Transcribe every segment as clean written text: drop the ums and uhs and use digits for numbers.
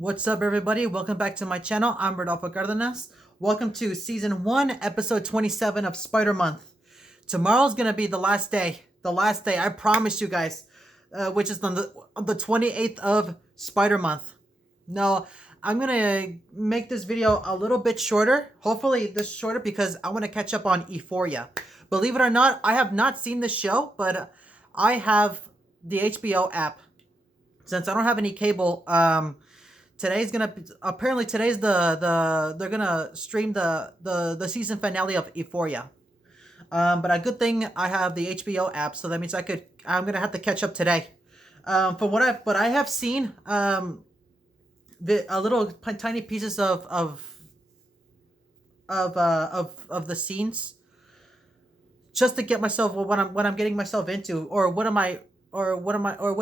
What's up, everybody? Welcome back to my channel. I'm Rodolfo Cardenas. Welcome to Season 1, Episode 27 of Spider-Month. Tomorrow's going to be the last day. The last day, I promise you guys, which is on the 28th of Spider-Month. No, I'm going to make this video a little bit shorter. Hopefully this shorter because I want to catch up on Euphoria. Believe it or not, I have not seen this show, but I have the HBO app. Since I don't have any cable, today's gonna apparently today's they're gonna stream the season finale of Euphoria. But a good thing I have the HBO app, so that means I'm gonna have to catch up today. From what I have seen, a little tiny pieces of the scenes, just to get myself what I'm getting myself into, or what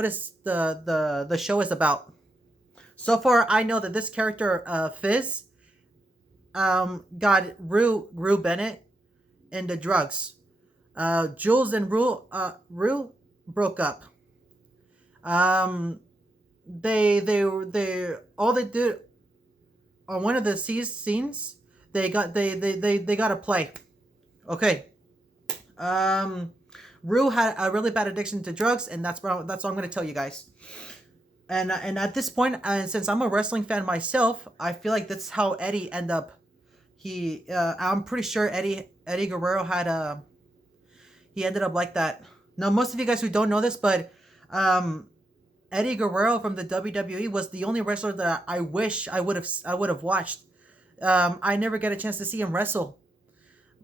is the show is about. So far, I know that this character, Fizz, got Rue Bennett into drugs. Jules and Rue broke up. They all they did on one of the scenes, they got a play. Okay. Rue had a really bad addiction to drugs, and that's all I'm going to tell you guys. And at this point, since I'm a wrestling fan myself, I feel like that's how Eddie ended up. I'm pretty sure Eddie Guerrero had he ended up like that. Now, most of you guys who don't know this, but Eddie Guerrero from the WWE was the only wrestler that I wish I would have watched. I never get a chance to see him wrestle,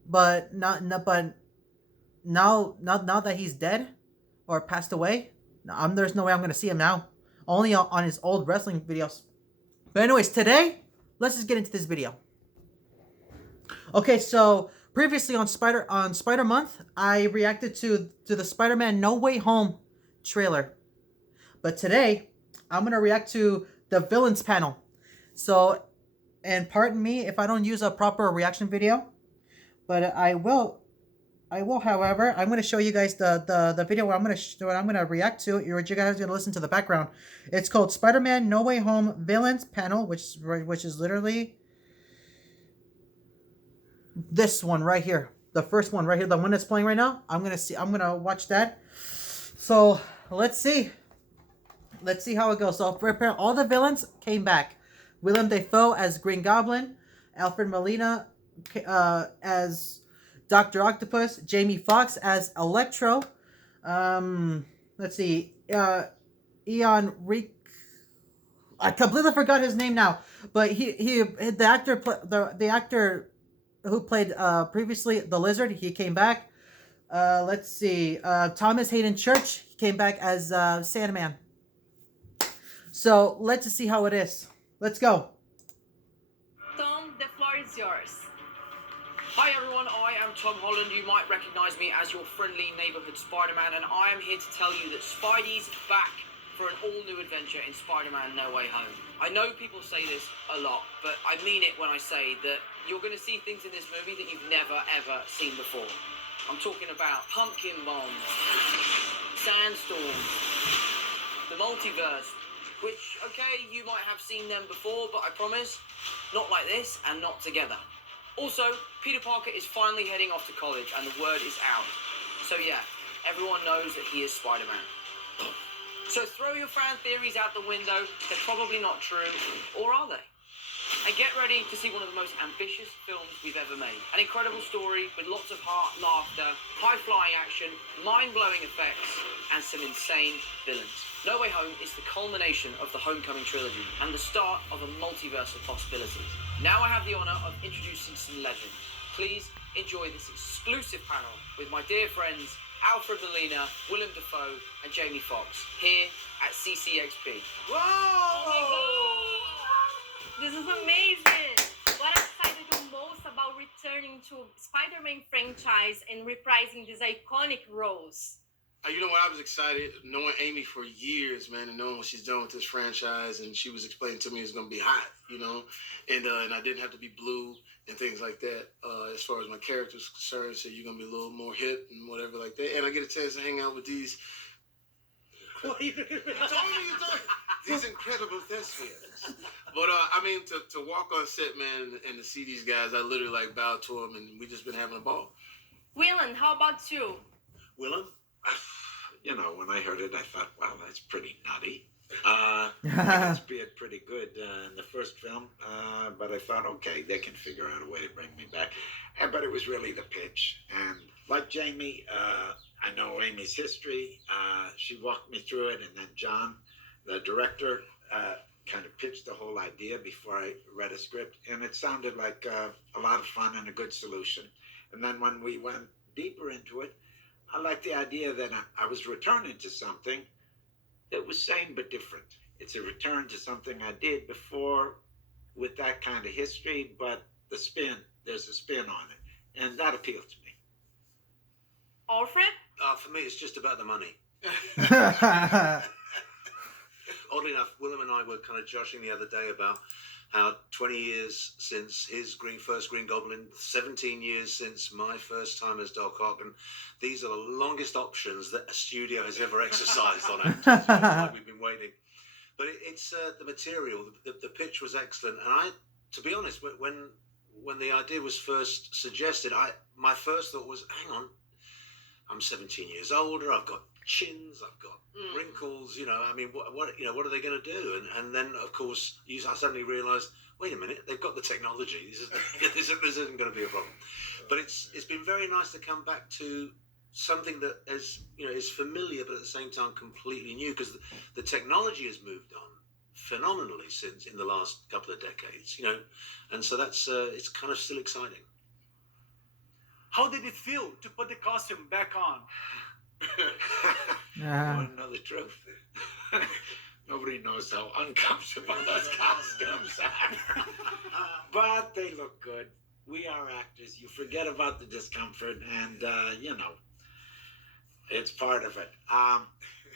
but now that he's dead or passed away, there's no way I'm gonna see him now. Only on his old wrestling videos. But anyways, today, let's just get into this video. Okay, so previously on Spider-Month, I reacted to the Spider-Man No Way Home trailer. But today, I'm going to react to the villains panel. So, and pardon me if I don't use a proper reaction video, but I will, however, I'm going to show you guys the video where I'm going to react to. You guys are going to listen to the background. It's called Spider-Man No Way Home Villains Panel, which is literally this one right here. The first one right here, the one that's playing right now. I'm going to watch that. So, let's see. Let's see how it goes. So, all the villains came back. Willem Dafoe as Green Goblin, Alfred Molina as Dr. Octopus, Jamie Foxx as Electro. Let's see. Ian Reek. I completely forgot his name now, but the actor who played previously the Lizard, he came back. Let's see. Thomas Hayden Church, he came back as Sandman. So let's just see how it is. Let's go. Tom, the floor is yours. Hi everyone, I am Tom Holland. You might recognise me as your friendly neighbourhood Spider-Man, and I am here to tell you that Spidey's back for an all-new adventure in Spider-Man No Way Home. I know people say this a lot, but I mean it when I say that you're going to see things in this movie that you've never ever seen before. I'm talking about pumpkin bombs, sandstorms, the multiverse, which, okay, you might have seen them before, but I promise, not like this and not together. Also, Peter Parker is finally heading off to college, and the word is out. So yeah, everyone knows that he is Spider-Man. So throw your fan theories out the window. They're probably not true, or are they? And get ready to see one of the most ambitious films we've ever made. An incredible story with lots of heart, laughter, high-flying action, mind-blowing effects, and some insane villains. No Way Home is the culmination of the Homecoming trilogy and the start of a multiverse of possibilities. Now I have the honour of introducing some legends. Please enjoy this exclusive panel with my dear friends Alfred Molina, Willem Dafoe, and Jamie Foxx here at CCXP. Whoa! Oh my God! This is amazing! What excited you most about returning to Spider-Man franchise and reprising these iconic roles? You know what? I was excited knowing Amy for years, man, and knowing what she's done with this franchise. And she was explaining to me it's going to be hot, you know, and I didn't have to be blue and things like that as far as my character is concerned. So you're going to be a little more hip and whatever like that. And I get a chance to hang out with these What are you doing? You told me. These incredible thespians. But I mean, to walk on set, man, and to see these guys, I literally like bowed to them, and we just been having a ball. Willen, how about you? Willem? You know, when I heard it, I thought, wow, that's pretty nutty. I guess be it pretty good in the first film, but I thought, okay, they can figure out a way to bring me back. But it was really the pitch. And like Jamie, I know Amy's history. She walked me through it, and then John, the director, kind of pitched the whole idea before I read a script, and it sounded like a lot of fun and a good solution. And then when we went deeper into it, I liked the idea that I was returning to something that was same but different. It's a return to something I did before with that kind of history, but there's a spin on it, and that appealed to me. Alfred? For me, it's just about the money. Oddly enough, Willem and I were kind of joshing the other day about how 20 years since his first Green Goblin, 17 years since my first time as Doc Ock, and these are the longest options that a studio has ever exercised on actors. Like we've been waiting. But it's the material, the pitch was excellent, and to be honest, when the idea was first suggested, my first thought was, hang on, I'm 17 years older, I've got chins, I've got wrinkles, you know, I mean, what are they going to do? And then, of course, I suddenly realised, wait a minute, they've got the technology. This isn't going to be a problem. But it's been very nice to come back to something that is familiar, but at the same time completely new, because the technology has moved on phenomenally since in the last couple of decades, you know, and so that's it's kind of still exciting. How did it feel to put the costume back on? You want to know the truth? Nobody knows how uncomfortable those costumes are. But they look good. We are actors. You forget about the discomfort, and you know, it's part of it.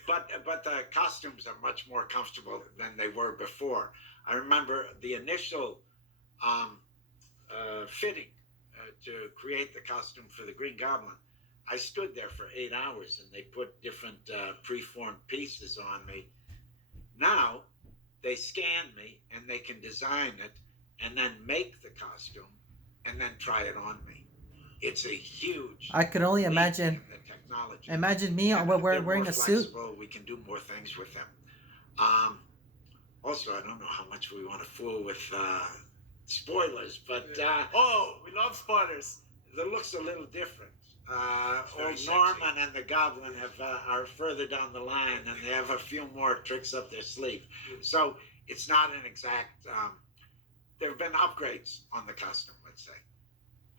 But the costumes are much more comfortable than they were before. I remember the initial fitting to create the costume for the Green Goblin. I stood there for 8 hours, and they put different preformed pieces on me. Now they scan me, and they can design it, and then make the costume, and then try it on me. It's a huge. I could only imagine. In the technology. Imagine me wearing a suit. We can do more things with them. Also, I don't know how much we want to fool with spoilers, but We love spoilers. the look's a little different. Old Norman and the Goblin are further down the line, and they have a few more tricks up their sleeve. So it's not an exact. There have been upgrades on the costume, let's say.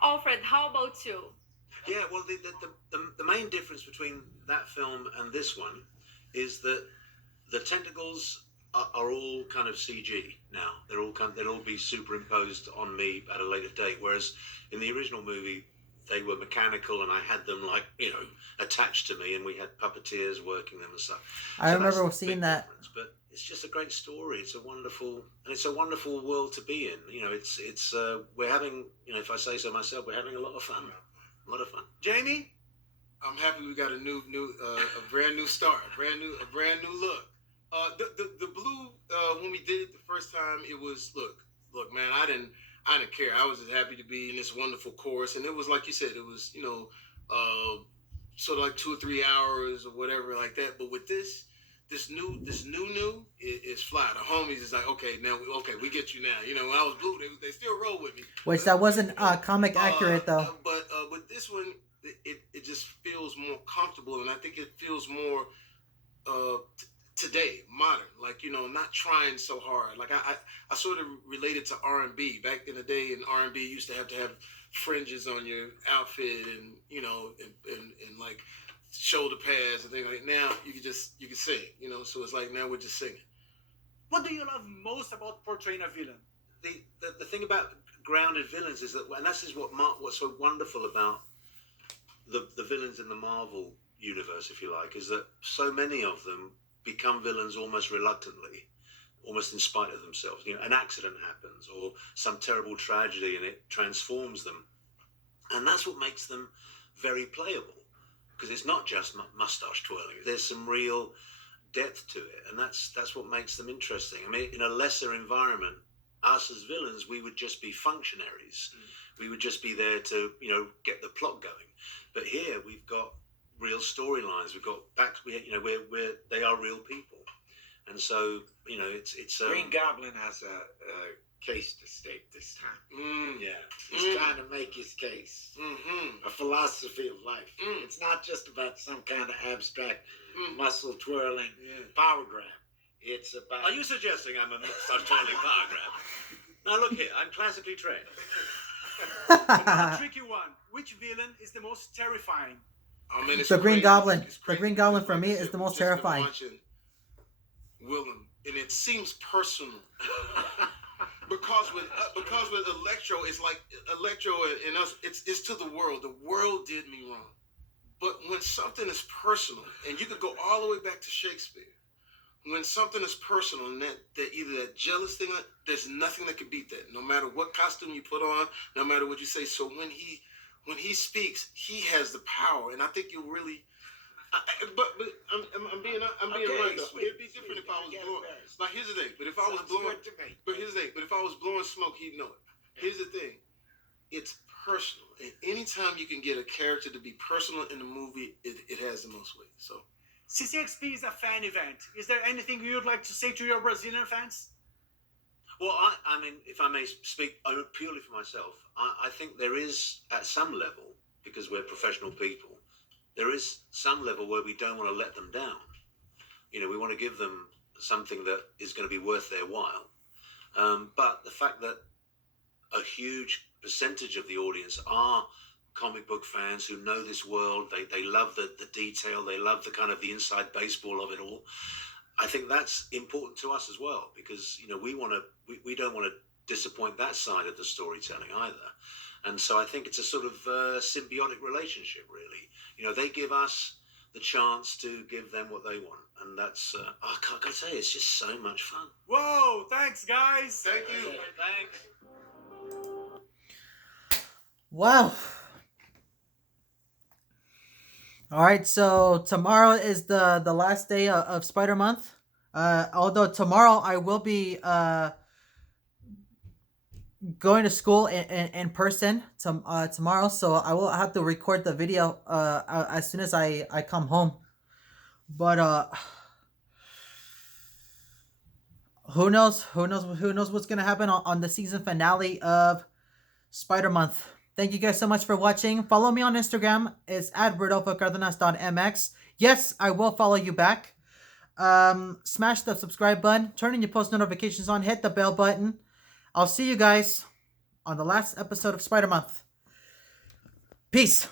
Alfred, how about you? Yeah, well, the main difference between that film and this one is that the tentacles are all kind of CG now. They'll all be superimposed on me at a later date. Whereas in the original movie, they were mechanical, and I had them attached to me, and we had puppeteers working them and stuff. I So remember that's the seeing big that. difference. But it's just a great story. It's a wonderful world to be in. You know, it's we're having, you know, if I say so myself, we're having a lot of fun. A lot of fun. Jamie? I'm happy we got a brand new start, a brand new look. The blue, when we did it the first time, it was look, man, I didn't care. I was just happy to be in this wonderful chorus, and it was like you said, it was, you know, sort of like 2 or 3 hours or whatever like that. But with this new is fly. The homies is like, okay, we get you now. You know, when I was blue, they still roll with me. Which that wasn't comic accurate though. But with this one, it just feels more comfortable, and I think it feels more today, modern. Like, you know, not trying so hard. Like I sort of related to R&B back in the day. In R&B, you used to have fringes on your outfit, and you know, and like shoulder pads and things like that. Now you can sing. You know, so it's like now we're just singing. What do you love most about portraying a villain? The thing about grounded villains is that, and this is what's so wonderful about the villains in the Marvel universe, if you like, is that so many of them become villains almost reluctantly, almost in spite of themselves. You know, an accident happens or some terrible tragedy, and it transforms them, and that's what makes them very playable, because it's not just mustache twirling. There's some real depth to it, and that's what makes them interesting. I mean, in a lesser environment, us as villains, we would just be functionaries. We would just be there to, you know, get the plot going. But here we've got real storylines. We've got where they are real people, and so, you know, it's Green Goblin has a case to state this time. yeah. He's trying to make his case. Mm-hmm. A philosophy of life. It's not just about some kind of abstract muscle twirling power grab. It's about... Are you suggesting I'm a twirling power grab? Now look here, I'm classically trained. A tricky one. Which villain is the most terrifying? I mean, it's The Green crazy. Goblin. It's The crazy Green Goblin because, for like me I is said, the we've most just been terrifying. watching Willem, and it seems personal. because with Electro, it's like Electro and us. It's to the world. The world did me wrong. But when something is personal, and you could go all the way back to Shakespeare, when something is personal, and that either that jealous thing, there's nothing that can beat that. No matter what costume you put on, no matter what you say. So when he speaks, he has the power, and I think you'll really. But I'm being right though. It'd be different if I was blowing. Like here's the thing. But if I was blowing, but here's the thing. But if I was blowing smoke, he'd know it. Here's the thing. It's personal, and anytime you can get a character to be personal in the movie, it has the most weight. So. CCXP is a fan event. Is there anything you would like to say to your Brazilian fans? Well, I mean, if I may speak purely for myself, I think there is, at some level, because we're professional people, there is some level where we don't want to let them down. You know, we want to give them something that is going to be worth their while. But the fact that a huge percentage of the audience are comic book fans who know this world, they love the detail, they love the kind of the inside baseball of it all. I think that's important to us as well, because, you know, we don't want to disappoint that side of the storytelling either. And so I think it's a sort of symbiotic relationship, really. You know, they give us the chance to give them what they want, and that's I gotta say, it's just so much fun. Whoa! Thanks, guys. Thank you. Thanks. Wow. All right, so tomorrow is the last day of Spider-Month. Although tomorrow I will be going to school in person tomorrow, so I will have to record the video as soon as I come home. But who knows what's gonna happen on the season finale of Spider-Month. Thank you guys so much for watching. Follow me on Instagram. It's @rodolfocardenas.mx. Yes, I will follow you back. Smash the subscribe button. Turn on your post notifications on. Hit the bell button. I'll see you guys on the last episode of Spider-Month. Peace.